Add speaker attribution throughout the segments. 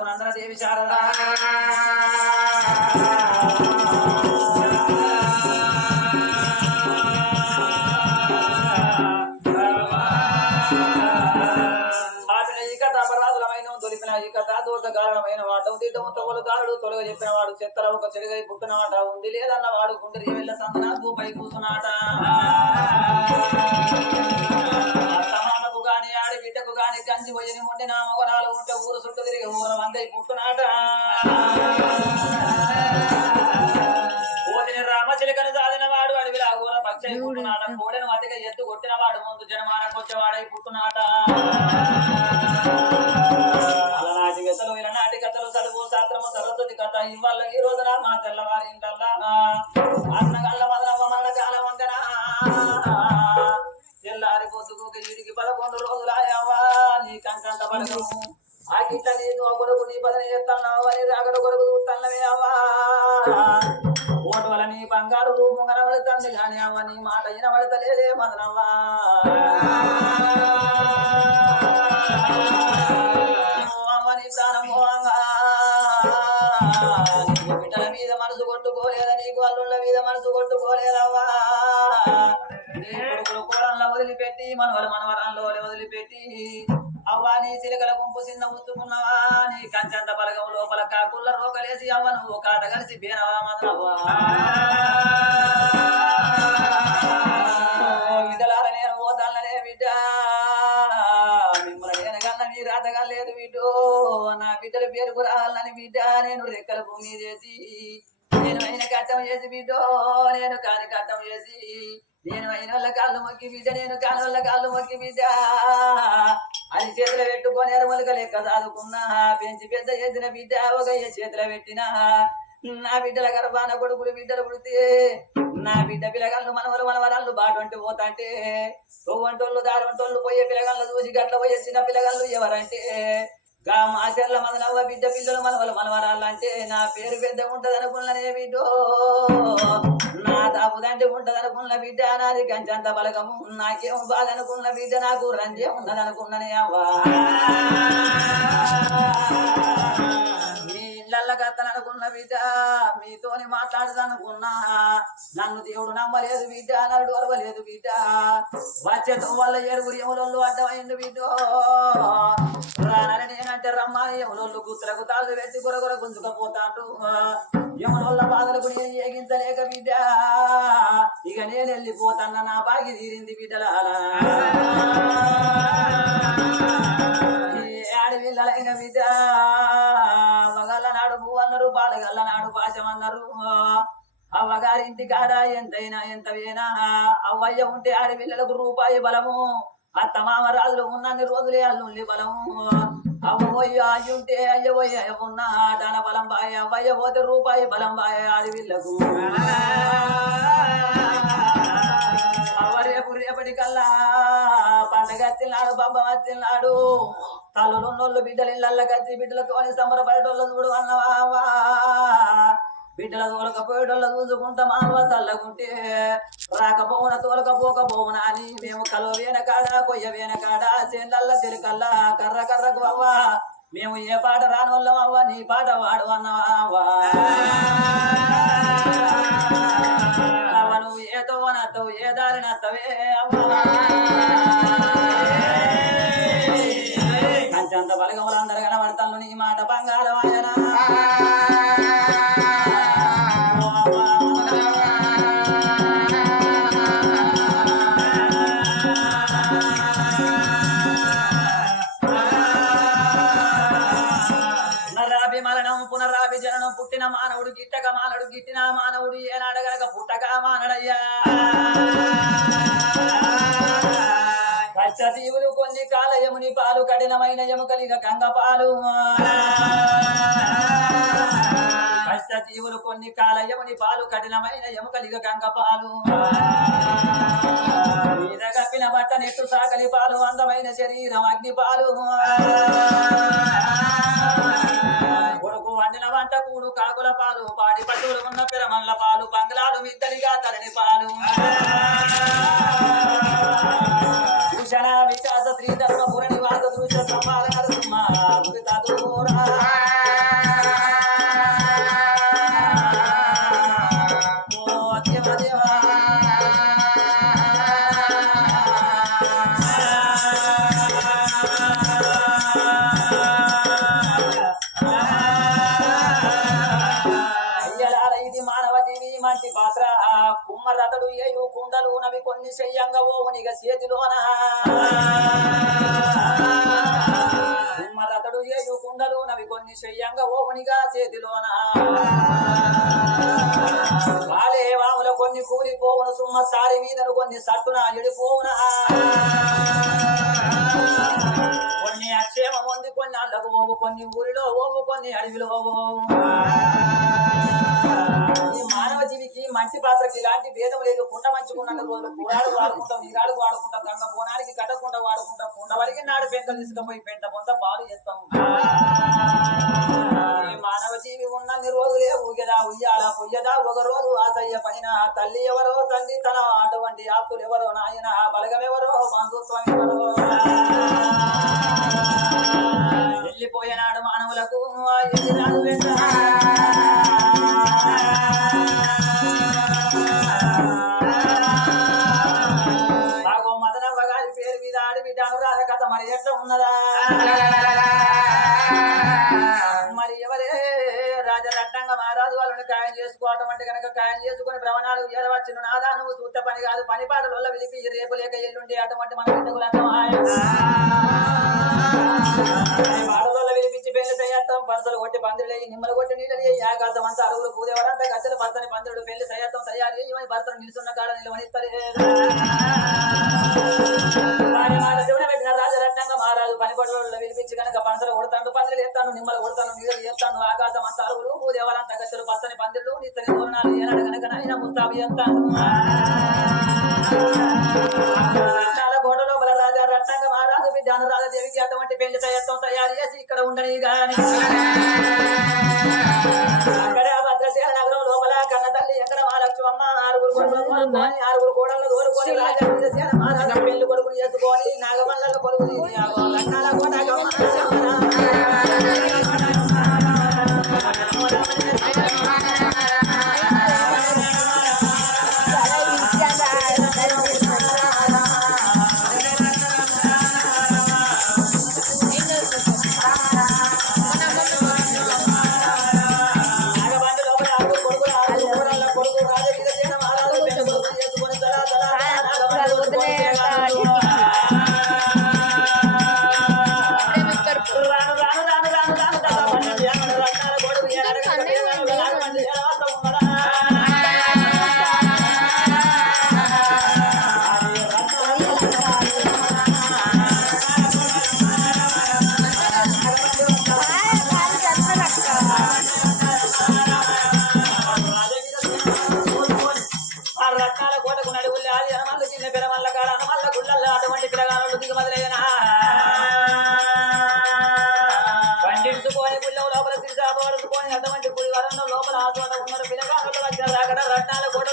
Speaker 1: రఘునందన దేవి శారదా పాపిన దొరికిన దోషకారణమైన వాటం తీర్థము తొగలు దారుడు తొలగ చెప్పిన వాడు చెత్తర ఒక చెడుగై పుట్టిన వాట ఉంది లేదన్న వాడు గుండె వెళ్ళ సందన భూపై కూసునాట బిడ్డకు గాని ఉండి నా మగనాలు ఉంటే ఊరు చుట్టూ తిరిగి ఊరు వందై పుట్టునాట. ఓదిని రామచిలకను సాధిన వాడు అడవిలా ఊర పక్షి పుట్టునాట కోడెను అతిగా ఎత్తు కొట్టిన వాడు ముందు జనమానకొచ్చేవాడై పుట్టునాట. కంకంత ఆకిట్ల నీకు ఆ కొడుకు నీ పదని చేస్తున్నావు అని రాగడ కొడుకు చూస్తున్నవే అవ్వా. ఓటు వల్ల నీ బంగారు రూపం కనబడుతుంది కానీ అవ్వ నీ మాట వినబడతలేదే మదనవ్వా. అమ్మని ప్రాణము అంగా. నీకు బిడ్డల మీద మనసు కొట్టుకోలేదా? నీకు అల్లుళ్ళ మీద మనసు కొట్టుకోలేదవ్వా నీ కొడుకులు కోడళ్ళ వదిలిపెట్టి మనవల మనవరాల్లో వదిలిపెట్టి అవ్వా నీ సిలకల గుంపు సిన్న ముచ్చుకున్నావా నీ కంచంత బలగం లోపల కాకుల్ల రోగలేసి అవ్వ నువ్వు కాట కలిసి బీనవా మదనవ్వా నేను పోతాననే బిడ్డ. మిమ్మల్ని నేను కన్నా మీ రాతగా లేదు బిడ్డు. నా బిడ్డల పేరు రావాలని బిడ్డ. నేను రెక్కల భూమి చేసి నేను అయిన కట్టం చేసి బిడ్డో. నేను కాని కట్టం చేసి నేను అయిన వాళ్ళ కాళ్ళు మొక్కి బిడ్డ. నేను కాని వాళ్ళ కాళ్ళు మొక్కి బిడ్డ. అది చేతులు పెట్టుకొని ఎరమలుగా లెక్క చదువుకున్నా పెంచి పెద్ద చేసిన బిడ్డ ఒక చేతులు పెట్టినా. నా బిడ్డల గర్భాన కొడుకులు బిడ్డలు పుడితే నా బిడ్డ పిల్లగాళ్ళు మనవలు మనవరాళ్ళు బాటంటే పోతాంటే తొవ్వంటోళ్ళు దారంటోళ్ళు పోయే పిల్లగాళ్ళు చూసి గట్ల పోయే చిన్న పిల్లగాళ్ళు ఎవరంటే గా మాచర్ల మదనవ్వ బిడ్డ పిల్లలు మనవలు మనవరాళ్ళు అంటే నా పేరు పెద్ద ఉంటది బిడ్డో. నా దాపుదంటే ఉండదనుకున్న అనుకున్న బిడ్డ నాది కంచంత బలగము నాకేం బాధ బిడ్డ నాకు రంజే ఉన్నది అనుకున్ననే అవ్వా. మీ కత్తననుకున్న బిడ్డ మీతోని మాట్లాడదనుకున్నా. నన్ను దేవుడు నమ్మలేదు బిడ్డ నన్ను ఓర్వలేదు బిడ్డ. వచ్చటం వల్ల ఏడుగురు ఎవరోళ్ళు అడ్డమైంది బిడ్డ. రానని నేనంటే రమ్మని ఎవరోళ్ళు గుత్తలకు తాళ్ళు పెట్టి గురగుర గుంజుకపోతాడు. ఎవరోళ్ళ బాధలకు నేను ఏగించలేక బిడ్డ. ఇక నేను వెళ్ళిపోతాన్న నా బాగి తీరింది బిడ్డల ఆడపిల్లల ఇక బిడ్డ. మగళ్ళ నాడు పువ్వు అన్నారు పాలగల్ల నాడు పాశం అన్నారు. అవ్వగారింటి కాడ ఎంతైనా ఎంతవేనా అవ్వయ్య ఉంటే ఆడపిల్లలకు రూపాయి బలము. అత్త మామ రాజులు ఉన్నన్ని రోజులే అల్లుండి బలము. అవ్వ అయ్యుంటే అయ్య ఉంటే ఉన్న. దాన బలం బాయ్ అవ్వయ్య పోతే రూపాయి బలం బాయ్ ఆడపిల్లకు. రేపు కల్లా పండగ వచ్చినాడు బాబ వచ్చినాడు తలలు నోళ్ళు బిడ్డలు ఇళ్ళ కత్తి బిడ్డలతోని సంబరపడేటోళ్ళు చూడు అన్నవా బిడ్డల తోలకపోయేటోళ్ళు చూసుకుంటా మావ అవ్వ చల్లకుంటే రాకపోవున తోలకపోకపోవున అని మేము కలువ వేనకాడ కొయ్య వేనకాడ చేళ్ళ తెలుకల్లా కర్ర కర్రకు అవ్వా. మేము ఏ పాట రాని వాళ్ళం అవ్వ నీ పాట వాడు అన్నవా నువ్వు ఏదో నత్తవు ఏ దారి నత్తవే మానవుడు గిట్టక మానవుడు గిట్టిన మానవుడు ఏనాడగలక పుట్టక మానడయ్యా జీవులు కొన్ని కాలయముని పాలు కఠినమైన ఎముకలిగ గంగ పాలు జీవులు కొన్ని కాలయముని పాలు కఠినమైన ఎముకలిగ గంగ పాలు మీద కప్పిన బట్ట నెట్టు సాకలి పాలు అందమైన శరీరం అగ్ని పాలు మూడు కాకుల పాలు పాడి పశువులు ఉన్న పిరమల్ల పాలు బంగ్లాలు మిద్దలిగా తలని పాలు. అతడు ఏయు కుండలు నవి కొన్ని చెయ్యంగా ఓమునిగ చేతిలోన. మరి ఏయు కుండలు నవి కొన్ని చెయ్యంగా ఓమునిగా చేతిలోన. వాలే వాముల కొన్ని కూలిపోవును సుమ్మ సారి మీదను కొన్ని సట్టున ఎడిపోవున. కొన్ని అక్షేమం ఉంది కొన్ని అల్లకు ఓవు కొన్ని ఊరిలో ఓవు కొన్ని అడవిలో ఓవు. మానవ జీవికి మంచి పాత్రకి ఇలాంటి భేదం లేదు. కుండ మంచుకున్న రోజులు వాడుకుంటాం నీరాడు వాడుకుంటాం గంగ బోనానికి కట్టకుండా వాడుకుంటాం కుండ వరకు నాడు పెంకలు తీసుకుపోయి పెంట పొంత పాలు చేస్తాం. ఈ మానవ జీవి ఉన్నన్ని రోజులే ఊగెదా ఉయ్యాల పొయ్యదా ఒక రోజు ఆశయ్య పైన. తల్లి ఎవరో తండ్రి తన. అటువంటి ఆప్తులు ఎవరో నాయన బలగం ఎవరో బంధుత్వం ఎవరో. వెళ్ళిపోయినాడు మానవులకు. ఎదిరాడు వెంట మరి ఎవరే? రాజరత్నంగా మహారాజు వాళ్ళని ఖాయం చేసుకోవటం అంటే కనుక ఖాయం చేసుకుని భ్రమణాలు ఎరవచ్చిన నాదా నువ్వు చూత పని కాదు పని పాటల వల్ల విలిపి రేపు లేక ఎల్లుండి అటువంటి మన బిడ్డకులంతా పాడలలో విలిపించి పెళ్ళి సయ్యత్తం పంచలు కొట్టి పందిరి నిమ్మలు కొట్టి నీళ్ళు ఆకాశం అంతా అరుగులు పూదేవరంతా గద్దెలు భర్తని పందిరుడు పెళ్ళి సయ్యత్తం తయారు ఇవని భర్తను నిలుచున్న కాడ నిలవనిస్తారు వారి మాట శివుని పని కనుక పంచలు కొడతాను పందిరి ఎత్తాను నిమ్మలు కొడతాను నీళ్ళు ఎత్తాను ఆకాశం అంతా అరుగులు పూదేవరంతా గద్దెలు భర్తని పందిరుడు నిత్తని తోరణాలు ఏనాడు కనుక నాయన ఎత్తాను రత్నాల లోపల రాజా రత్నంగా మహారాజు బిడ్డ అనురాధదేవికి అటువంటి పెళ్ళి సయ్యత్వం తయారు చేసి ఇక్కడ ఉండని గాని. అక్కడ భద్రశీల నగరం లోపల కన్న తల్లి ఎక్కడ మహాలక్ష్మమ్మ ఆరుగురు ఆరుగురు కోడళ్ళు కోరుకొని రాజా చేసుకొని నాగమల్లలో కొడుకు తిరిగాపరుచుకొని అటువంటి వరంలో లోపల ఆ ఉన్నారు పిల్లగాళ్ళు వచ్చారు అక్కడ రత్నాల కోట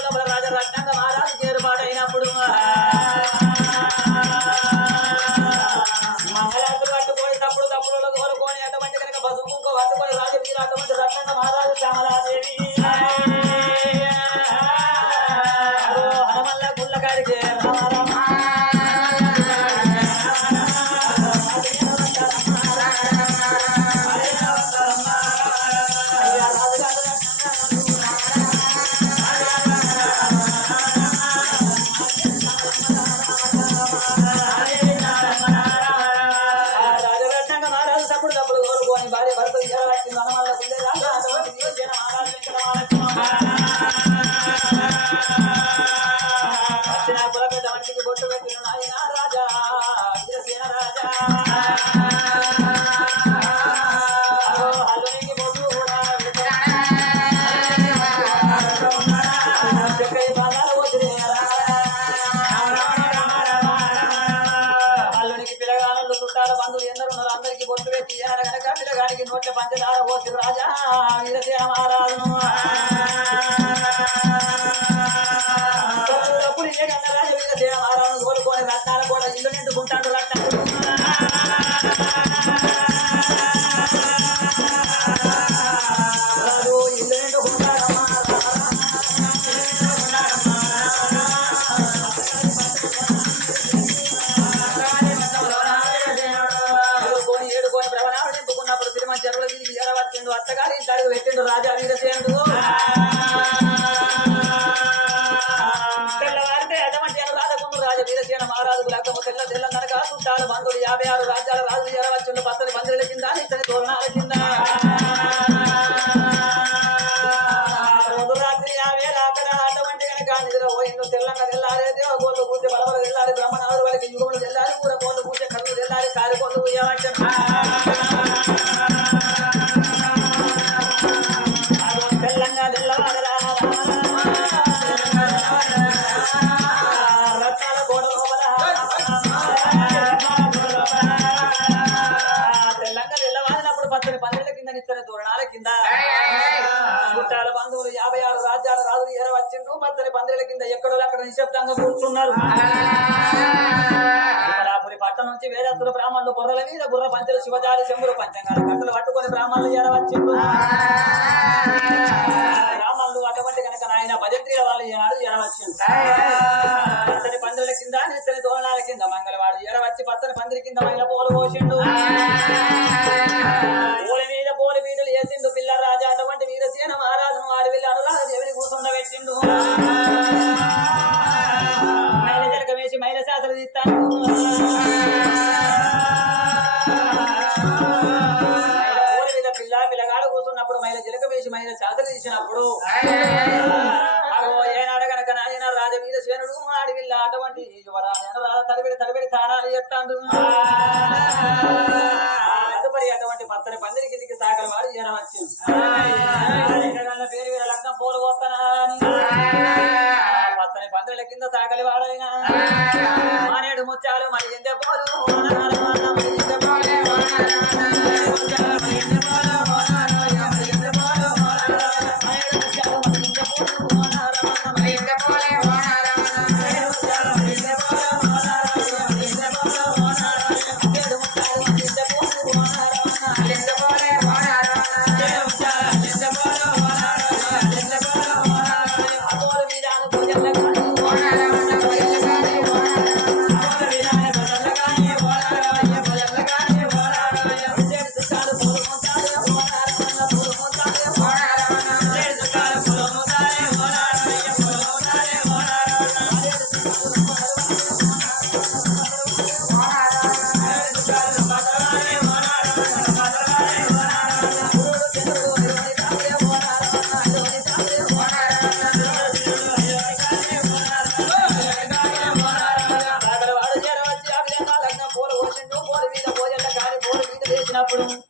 Speaker 1: కోరుకొని రత్నాలు కూడా ఇల్లు నిండుకుంటాడు రత్నాలు తెలంగాణలో అతని పందుల కింద నెత్తని తోరణాల కింద మంగళవాడు ఎడవచ్చి పచ్చని పందిరి కింద మైన పోలు పోసిండు. పోల మీద పోల వీధులు వేసిండు పిల్ల రాజా. అటువంటి వీరసేన మహారాజును ఆడవిల్లి అనురాధ దేవిని కూర్చుండ పెట్టిండు మహిళ జరగ వేసి మహిళ శాసన తీస్తాను. పిల్ల పిల్లగాడు కూర్చున్నప్పుడు మైల చిలక వేసి మహిళ శాసన తీసినప్పుడు జనుడు అడవిల్ల అటువంటి తడిబెడి తడిబెడి తానాలు చేస్తాడు తదుపరి అటువంటి పచ్చని పందిరి కిందికి సాకలు వాడు జనవచ్చింది పేరు వీళ్ళ లగ్నం పోలు పోతానా పచ్చని పందిరి కింద సాకలి వాడైనా. మానేడు ముచ్చాలు future.